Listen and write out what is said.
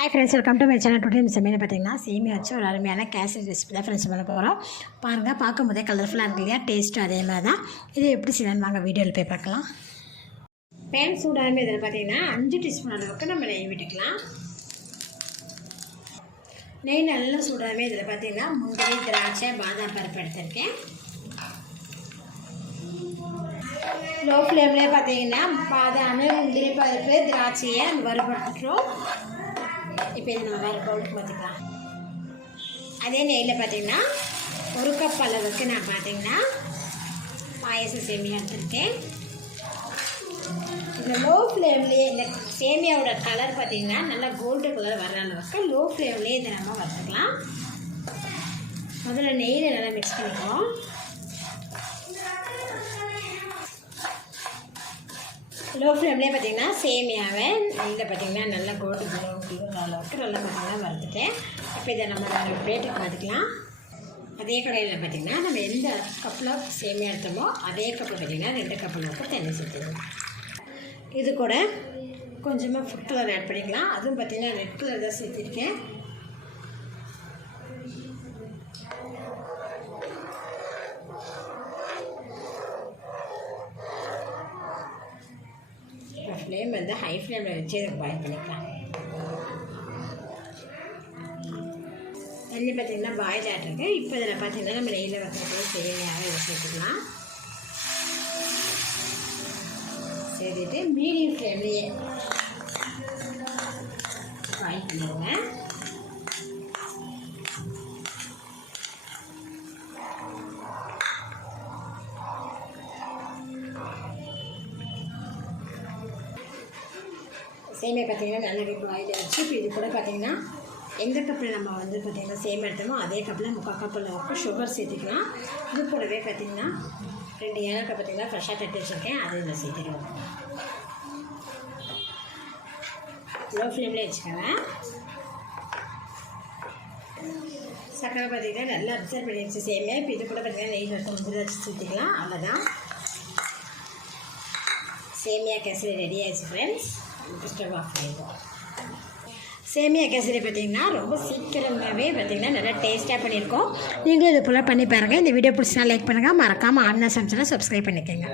Hi friends, welcome to my channel. Today சமையல் பார்த்தீங்கன்னா சேமியா வச்சு ஒரு அருமையான கேசரி ரெசிபி தான் ஃப்ரெண்ட்ஸ் பண்ண போகிறோம். பாருங்கள், பார்க்கும்போதே கலர்ஃபுல்லாக இருக்கு இல்லையா? டேஸ்ட்டும் அதே மாதிரி தான். இது எப்படி செய்யலான்னு வாங்க வீடியோவில் போய் பார்க்கலாம். பேன் சூடாகவே இதில் பார்த்தீங்கன்னா 5 டீஸ்பூன் அளவுக்கு நம்ம நெய் விட்டுக்கலாம். நெய் நல்லா சூடாகவே இதில் பார்த்தீங்கன்னா முந்திரி, திராட்சை, பாதாம் பருப்பு எடுத்திருக்கேன். லோ ஃப்ளேம்லேயே பார்த்தீங்கன்னா பாதாம், முந்திரி பருப்பு, திராட்சையை வறுபடுத்துகிறோம். இப்போ இது நம்ம வேறு பவுலுக்கு பார்த்துக்கலாம். அதே நெய்யில் பார்த்தீங்கன்னா 1 கப் அளவுக்கு நான் பார்த்தீங்கன்னா பாயசம் சேமியா எடுத்துருக்கேன். இந்த லோ ஃப்ளேம்லேயே இந்த சேமியாவோட கலர் பார்த்தீங்கன்னா நல்லா கோல்டு கலர் வர்ற அளவுக்கு லோ ஃப்ளேம்லேயே இதை நம்ம வறுத்துக்கலாம். முதல்ல நெய்யில் நல்லா மிக்ஸ் பண்ணிக்குவோம். லோ ஃப்ளேம்லேயே பார்த்தீங்கன்னா சேமியாவை நெய்யில் பார்த்தீங்கன்னா நல்லா கோல்டு ப்ரௌன் அளவுக்கு நல்லா பார்த்தீங்கன்னா வறுத்துட்டேன். இப்போ இதை நம்ம வேறு பிளேட்டுக்கு பார்த்துக்கலாம். அதே கடையில் பார்த்திங்கன்னா நம்ம எந்த கப்பில் சேமியா எடுத்தோமோ அதே கப்பில் பார்த்திங்கன்னா 2 கப் அளவுக்கு தண்ணி சேர்த்துக்கலாம். இது கூட கொஞ்சமாக ஃபுட் கலர் ஆட் பண்ணிக்கலாம். அதுவும் பார்த்திங்கன்னா ரெட் கலர் தான் சேர்த்துருக்கேன். ஃப்ளேம் வந்து ஹை ஃப்ளேமில் வச்சு இதை பாயில் பண்ணிக்கலாம். தண்ணி பார்த்திங்கன்னா பாயில் ஆகிட்டுருக்கு. இப்போ இதில் பார்த்திங்கன்னா நம்ம நெய்யில் வச்சுருக்க சேமியாவை இதை சேர்த்துக்கலாம். சேர்த்துட்டு மீடியம் ஃப்ளேம்லேயே பாயில் பண்ணிடுங்க. சேமியா பார்த்திங்கன்னா நல்லாவே பாயில் ஆகிடுச்சு. இப்போ இது கூட பார்த்திங்கன்னா எந்த கப்பில் நம்ம வந்து பார்த்திங்கன்னா சேமியா எடுத்தோமோ அதே கப்பில் 3/4 கப் அளவுக்கு சுகர் சேர்த்துக்கலாம். இது கூடவே பார்த்திங்கன்னா 2 ஏலக்காய் பார்த்திங்கன்னா ஃப்ரெஷ்ஷாக தட்டி வச்சுருக்கேன், அதை இதில் சேர்த்துடுவோம். லோ ஃப்ளேம்லேயே வச்சுக்கோங்க. சக்கரை பார்த்திங்கன்னா நல்லா அப்சர்வ் பண்ணி வச்சு சேமியா. இப்போ இது கூட பார்த்திங்கன்னா நெய் முந்திரி வச்சு சேர்த்துக்கலாம். அவ்வளோதான், சேமியா கேசரி ரெடி ஆகிடுச்சு ஃப்ரெண்ட்ஸ். ஸ்டவ் ஆஃப் பண்ணிடுவோம். சேமியா கேசரி பார்த்திங்கன்னா ரொம்ப சீக்கிரமாகவே பார்த்திங்கன்னா நல்லா டேஸ்ட்டாக பண்ணியிருக்கோம். நீங்களும் இது போல் பண்ணி பாருங்கள். இந்த வீடியோ பிடிச்சினா லைக் பண்ணுங்கள், மறக்காமல் ஆன்லைன் சமைச்சா சப்ஸ்கிரைப் பண்ணிக்கோங்க.